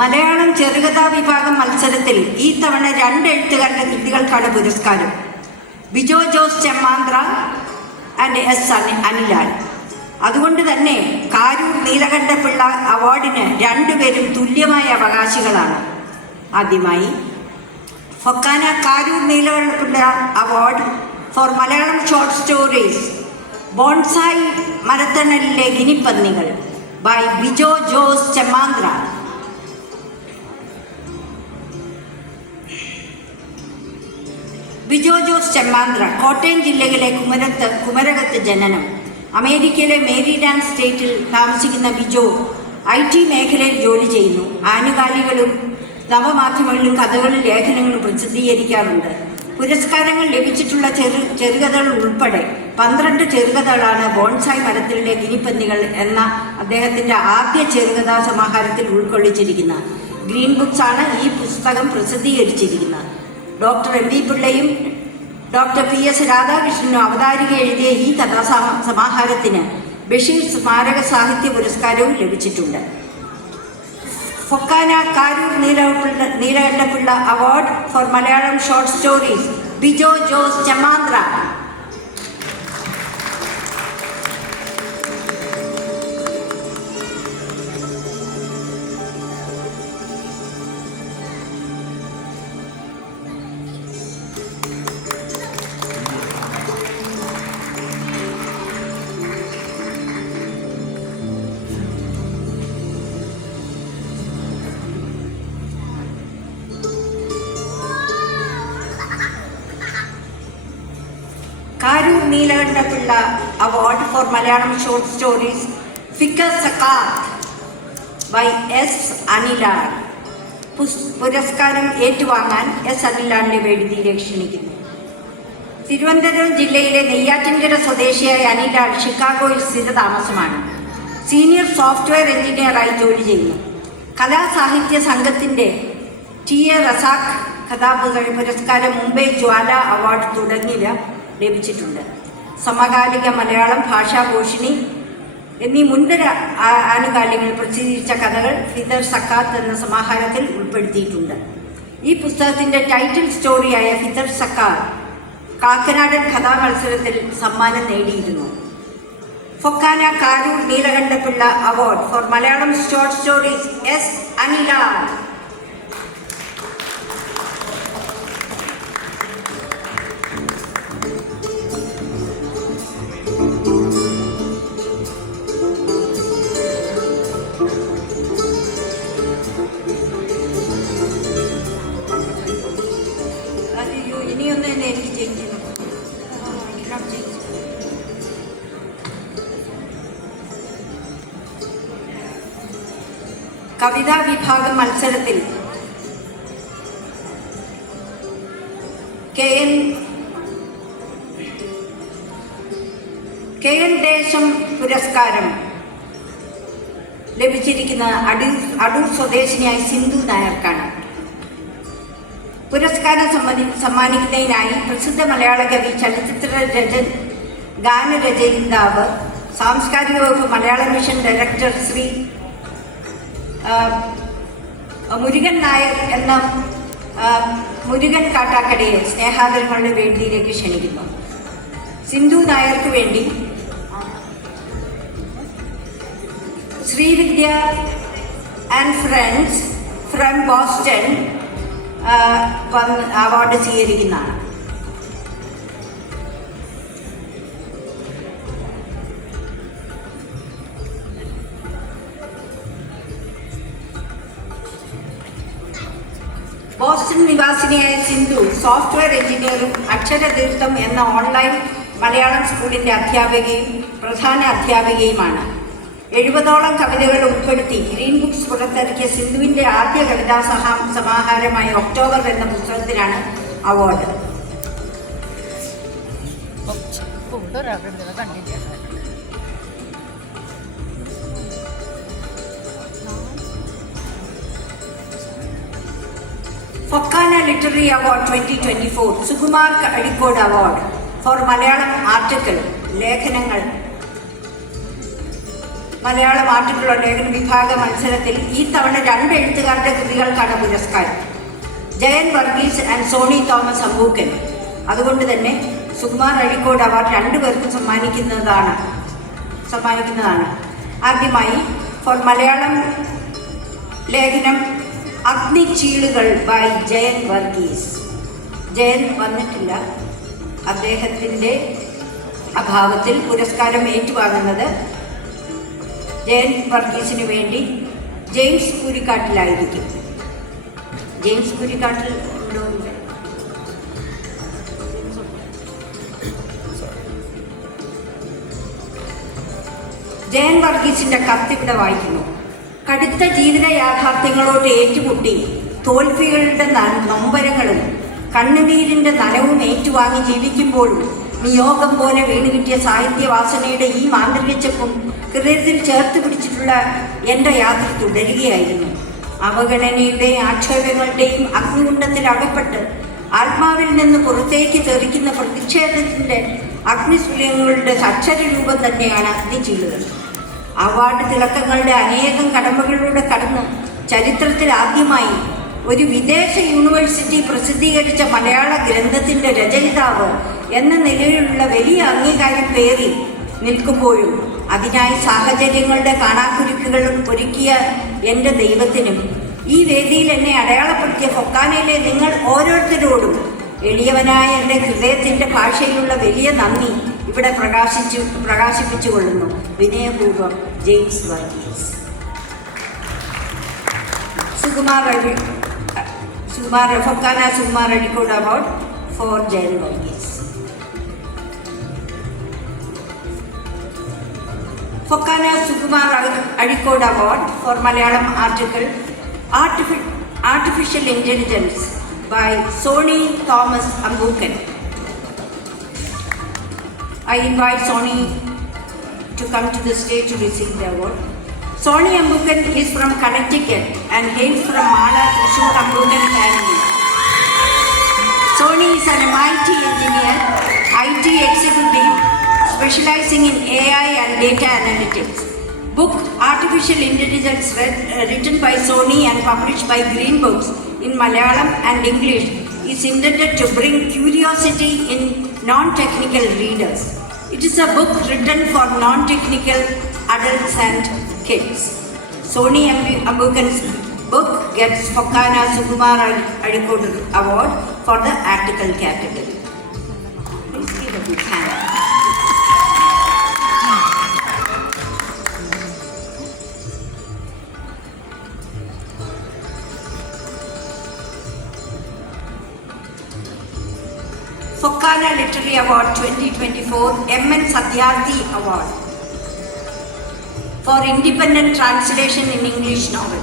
മലയാളം ചെറുകഥാ വിഭാഗം മത്സരത്തിൽ ഈ തവണ 2 എഴുത്തുകാരുടെ കൃതികൾക്കാണ് പുരസ്കാരം. Bijo Jose Chemmanthra and S Anilal. അതുകൊണ്ട് തന്നെ കാരൂർ നീലകണ്ഠപിള്ള അവാർഡിന് 2 പേരും തുല്യമായ അവകാശികളാണ്. ആദ്യമായി FOKANA Karoor Neelakantapillai award for Malayalam short stories bonsai മരത്തണലിലെ ഗിനിപ്പന്നികൾ ബൈ ബിജോ ജോസ് ചെമ്മാന്ത്ര. ബിജോ ജോസ് ചെമ്മാന്ത്ര കോട്ടയം ജില്ലയിലെ കുമരകത്ത് ജനനം. അമേരിക്കയിലെ മേരിലാൻഡ് സ്റ്റേറ്റിൽ താമസിക്കുന്ന ബിജോ IT മേഖലയിൽ ജോലി ചെയ്യുന്നു. ആനുകാലികളും നവമാധ്യമങ്ങളിലും കഥകളും ലേഖനങ്ങളും പ്രസിദ്ധീകരിക്കാറുണ്ട്. പുരസ്കാരങ്ങൾ ലഭിച്ചിട്ടുള്ള ചെറുകഥകൾ ഉൾപ്പെടെ 12 ചെറുകഥകളാണ് ബോൺസായി മരത്തിലെ ഗിനിപ്പന്നികൾ എന്ന അദ്ദേഹത്തിൻ്റെ ആദ്യ ചെറുകഥാ സമാഹാരത്തിൽ ഉൾക്കൊള്ളിച്ചിരിക്കുന്നത്. ഗ്രീൻ ബുക്സ് ആണ് ഈ പുസ്തകം പ്രസിദ്ധീകരിച്ചിരിക്കുന്നത്. ഡോക്ടർ MV പിള്ളയും ഡോക്ടർ PS രാധാകൃഷ്ണനും അവതാരിക എഴുതിയ ഈ കഥാസമാഹാരത്തിന് ബഷീർ സ്മാരക സാഹിത്യ പുരസ്കാരവും ലഭിച്ചിട്ടുണ്ട്. FOKANA Karoor Neelakantapillai award for Malayalam short stories Bijo Jose Chemmanthra. Karoor Neelakantapillai award for Malayalam short stories Fikar Zakat by S അനിലാൽ. പുരസ്കാരം ഏറ്റുവാങ്ങാൻ S അനിലാലിനെ വേദിയിലേക്ക് ക്ഷണിക്കുന്നു. തിരുവനന്തപുരം ജില്ലയിലെ നെയ്യാറ്റിൻകര സ്വദേശിയായ അനിലാൽ ഷിക്കാഗോയിൽ സ്ഥിരതാമസമാണ്. സീനിയർ സോഫ്റ്റ്വെയർ എഞ്ചിനീയറായി ജോലി ചെയ്യുന്നു. കലാസാഹിത്യ സംഘത്തിൻ്റെ TA റസാഖ് പുരസ്കാരം, മുംബൈ ജ്വാല അവാർഡ് തുടങ്ങിയവ ലഭിച്ചിട്ടുണ്ട്. സമകാലിക മലയാളം ഭാഷാഭൂഷണി എന്നീ മുൻതര ആനുകാലികങ്ങൾ പ്രസിദ്ധീകരിച്ച കഥകൾ ഫിദർ സക്കാത്ത് എന്ന സമാഹാരത്തിൽ ഉൾപ്പെടുത്തിയിട്ടുണ്ട്. ഈ പുസ്തകത്തിൻ്റെ ടൈറ്റിൽ സ്റ്റോറിയായ ഫിദർ സക്കാത്ത് കാക്കനാടൻ കഥാമത്സരത്തിൽ സമ്മാനം നേടിയിരുന്നു. ഫൊക്കാന Karoor Neelakantapillai award for Malayalam short stories S Anilal. കവിതാ വിഭാഗം മത്സരത്തിൽ KN ദേശം പുരസ്കാരം ലഭിച്ചിരിക്കുന്ന അടൂർ സ്വദേശിനിയായ സിന്ധു നായർക്കാണ്. പുരസ്കാരം സമ്മാനിക്കുന്നതിനായി പ്രസിദ്ധ മലയാള കവി, ചലച്ചിത്ര ഗാനരചയിതാവ്, സാംസ്കാരിക വകുപ്പ് മലയാള മിഷൻ ഡയറക്ടർ ശ്രീ മുരുകൻ നായർ എന്ന മുരുകൻ കാട്ടാക്കടയെ സ്നേഹാദരങ്ങളുടെ വേദിയിലേക്ക് ക്ഷണിക്കുന്നു. സിന്ധു നായർക്ക് വേണ്ടി Sreevidya and friends from Boston award സ്വീകരിക്കുന്നതാണ്. ബോസ്റ്റൺ നിവാസിനിയായ സിന്ധു സോഫ്റ്റ്വെയർ എഞ്ചിനീയറും അക്ഷരതീർത്ഥം എന്ന ഓൺലൈൻ മലയാളം സ്കൂളിൻ്റെ അധ്യാപികയും പ്രധാന അധ്യാപികയുമാണ്. 70ഓളം കവിതകൾ ഉൾപ്പെടുത്തി ഗ്രീൻ ബുക്സ് പുറത്തിറക്കിയ സിന്ധുവിൻ്റെ ആദ്യ കവിതാ സമാഹാരമായ ഒക്ടോബർ എന്ന പുസ്തകത്തിനാണ് award. FOKANA literary award 2024 Sukumar Adikode award for Malayalam article ലേഖനങ്ങൾ മലയാളം ആർട്ടിക്കിൾ ലേഖന വിഭാഗ മത്സരത്തിൽ ഈ തവണ 2 എഴുത്തുകാരുടെ കൃതികൾക്കാണ് പുരസ്കാരം. Jayan Varghese and Sony Thomas Ambookan. അതുകൊണ്ട് തന്നെ സുകുമാർ അഴീക്കോട് അവാർഡ് 2 പേർക്കും സമ്മാനിക്കുന്നതാണ്. ആദ്യമായി ഫോർ മലയാളം ലേഖനം അഗ്നിച്ചീളുകൾ ബൈ ജയൻ വർഗീസ്. ജയൻ വന്നിട്ടില്ല. അദ്ദേഹത്തിൻ്റെ അഭാവത്തിൽ പുരസ്കാരം ഏറ്റുവാങ്ങുന്നത് ജയൻ വർഗീസിന് വേണ്ടി ജെയിംസ് കുരിക്കാട്ടിലായിരിക്കും. ജെയിംസ് കുരിക്കാട്ടിൽ ഉണ്ടോ? ജയൻ വർഗീസിന്റെ കത്തിവിടെ വായിക്കുന്നു. കടുത്ത ജീവിത യാഥാർത്ഥ്യങ്ങളോട് ഏറ്റുമുട്ടി തോൽവികളുടെ നൊമ്പരങ്ങളും കണ്ണുനീരിന്റെ നനവും ഏറ്റുവാങ്ങി ജീവിക്കുമ്പോഴും നിയോഗം പോലെ വീണുകിട്ടിയ സാഹിത്യവാസനയുടെ ഈ മാന്ത്രികച്ചപ്പും ഹൃദയത്തിൽ ചേർത്ത് പിടിച്ചിട്ടുള്ള എൻ്റെ യാത്ര തുടരുകയായിരുന്നു. അവഗണനയുടെയും ആക്ഷേപങ്ങളുടെയും അഗ്നികുണ്ഡത്തിൽ അകപ്പെട്ട് ആത്മാവിൽ നിന്ന് പുറത്തേക്ക് തെറിക്കുന്ന പ്രതിഷേധത്തിൻ്റെ അഗ്നിസ്ഫുലങ്ങളുടെ അക്ഷരരൂപം തന്നെയാണ് അഗ്നിച്ചീളുകൾ. അവാർഡ് തിളക്കങ്ങളുടെ അനേകം കടമ്പകളിലൂടെ കടന്ന് ചരിത്രത്തിൽ ആദ്യമായി ഒരു വിദേശ യൂണിവേഴ്സിറ്റി പ്രസിദ്ധീകരിച്ച മലയാള ഗ്രന്ഥത്തിൻ്റെ രചയിതാവ് എന്ന നിലയിലുള്ള വലിയ അംഗീകാരം പേറി നിൽക്കുമ്പോഴും അതിനായി സാഹചര്യങ്ങളുടെ കാണാക്കുരുക്കുകളും ഒരുക്കിയ എൻ്റെ ദൈവത്തിനും ഈ വേദിയിൽ എന്നെ അടയാളപ്പെടുത്തിയ ഫൊക്കാനയിലെ നിങ്ങൾ ഓരോരുത്തരോടും എളിയവനായ എൻ്റെ ഹൃദയത്തിൻ്റെ ഭാഷയിലുള്ള വലിയ നന്ദി ഇവിടെ പ്രകാശിപ്പിച്ചുകൊള്ളുന്നു. വിനയപൂർവ്വം, James Varghese. FOKANA Sukumar Azhikode award for Jayan Varghese. FOKANA Sukumar Azhikode award for Malayalam article Artificial Intelligence by Soni Thomas Ambukan. I invite Soni to come to the stage to receive the award. Soni Ambukan is from Connecticut and hails from Mala Thrissur Ambukan family. Soni is an MIT engineer, IT executive specializing in AI and data analytics. Book Artificial Intelligence written by Soni and published by Green Books in Malayalam and English is intended to bring curiosity in non-technical readers. It is a book written for non-technical adults and kids. Soni Ambukan's book gets Fokana Sukumar Adikod Award for the article category. Please give a big hand. Fokana Literary Award 2024 M.N. Satyarthi Award for Independent Translation in English Novel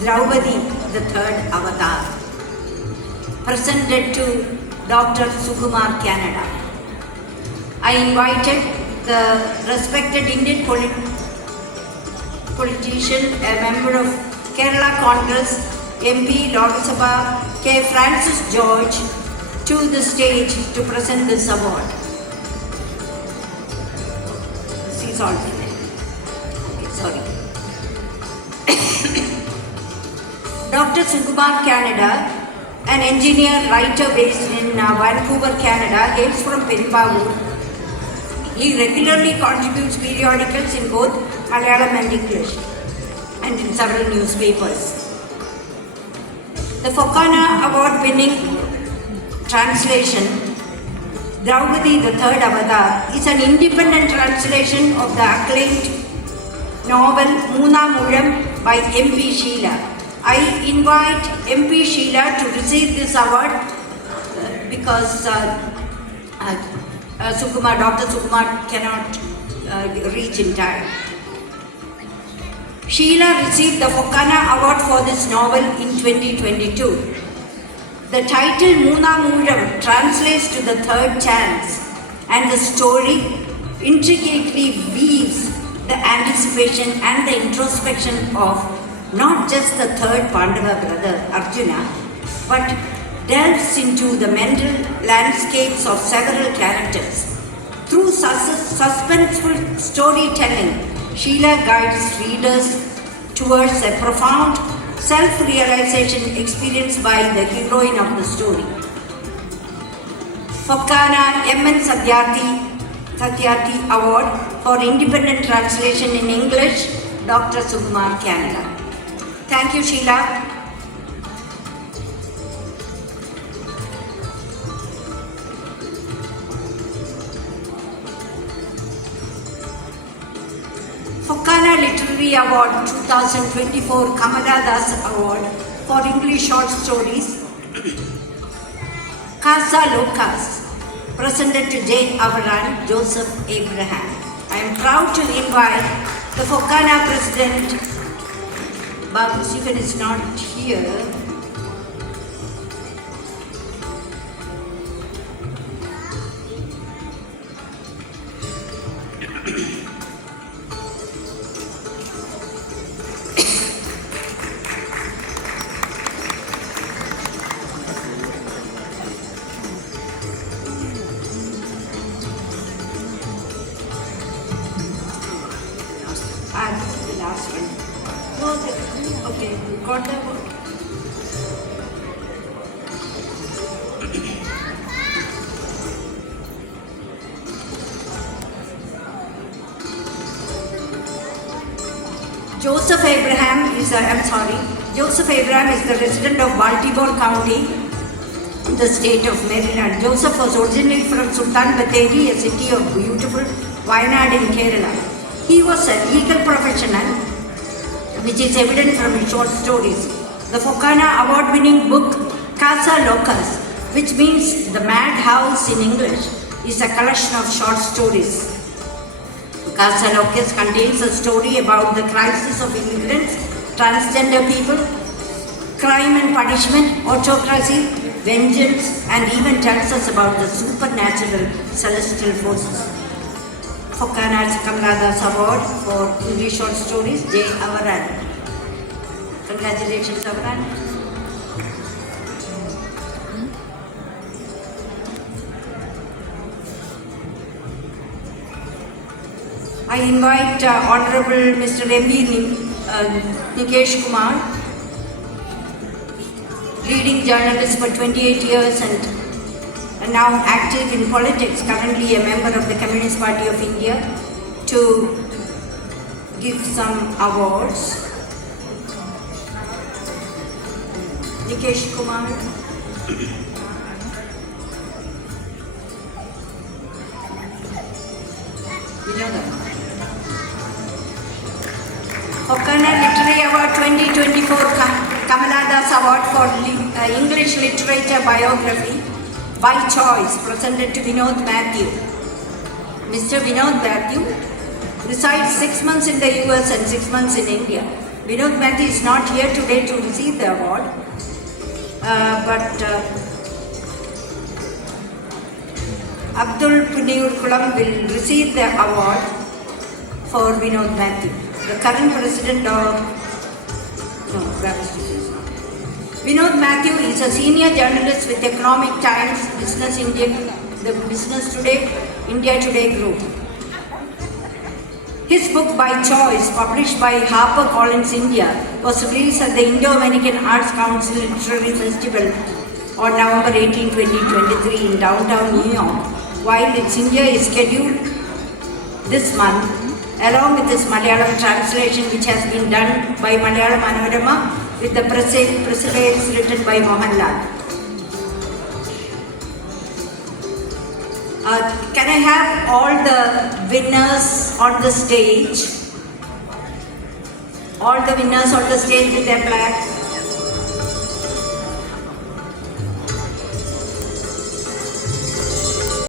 Draupadi the Third Avatar, presented to Dr. Sukumar Canada. I invited the respected Indian politician, a member of Kerala Congress, MP Lok Sabha K. Francis George, to the stage to present this award. She's all there. Okay, sorry. Dr. Sukumar Canada, an engineer writer based in Vancouver, Canada, hails from Peripavur. He regularly contributes periodicals in both Malayalam and English and in several newspapers. The Fokana Award winning translation Draupadi the Third Avatar is an independent translation of the acclaimed novel Moonam Mulam by M.P. Sheila. I invite M.P. Sheila to receive this award because Dr. Sukumar cannot reach in time. Sheila received the Fokana Award for this novel in 2022. The title Moonam Mulam translates to the third chance, and the story intricately weaves the anticipation and the introspection of not just the third Pandava brother Arjuna, but delves into the mental landscapes of several characters. Through suspenseful storytelling, Sheila guides readers towards a profound self-realization experienced by the heroine of the story. Fokkana M.N. Satyarthi Award for Independent Translation in English, Dr. Sukumar, Canada. Thank you, Sheila. Fokkana Literary Award 2024 Kamala Das Award for English Short Stories. Casa Locas, presented to J. Avaran, Joseph Abraham. I am proud to invite the Fokkana President, Babu Stephen is not here. The last one. No, okay, you got that one. Joseph Abraham is the resident of Baltimore County in the state of Maryland. Joseph was originally from Sultan Batheri, a city of beautiful Wayanad in Kerala. He was a legal professional, which is evident from his short stories. The Fokkana award-winning book Casa Locas, which means the madhouse in English, is a collection of short stories. Casa Locas contains a story about the crisis of immigrants, transgender people, crime and punishment, autocracy, vengeance, and even tells us about the supernatural celestial forces. Fokkana's Kamala Das Award for English Short Stories, J. Avaran. Congratulations, Avaran. I invite Honorable Mr. M.V. Nikesh Kumar, leading journalist for 28 years and now active in politics, currently a member of the Communist Party of India, to give some awards. Nikesh Kumar. Fokkana Literary Award 2024 Kamala Das Award for English Literature Biography by choice, presented to Vinod Mathew. Mr. Vinod Mathew resides 6 months in the US and 6 months in India. Vinod Mathew is not here today to receive the award, but Abdul Punir Kulam will receive the award for Vinod Mathew, the current president of Vinod Mathew is a senior journalist with Economic Times, Business India, the Business Today, India Today Group. His book By Choice, published by HarperCollins India, was released at the Indo-American Arts Council Literary Festival on November 18, 2023 in downtown New York, while its India is scheduled this month, along with its Malayalam translation, which has been done by Malayalam Manorama with the preface written by Mohanlal. Can I have all the winners on the stage? All the winners on the stage with their plaques.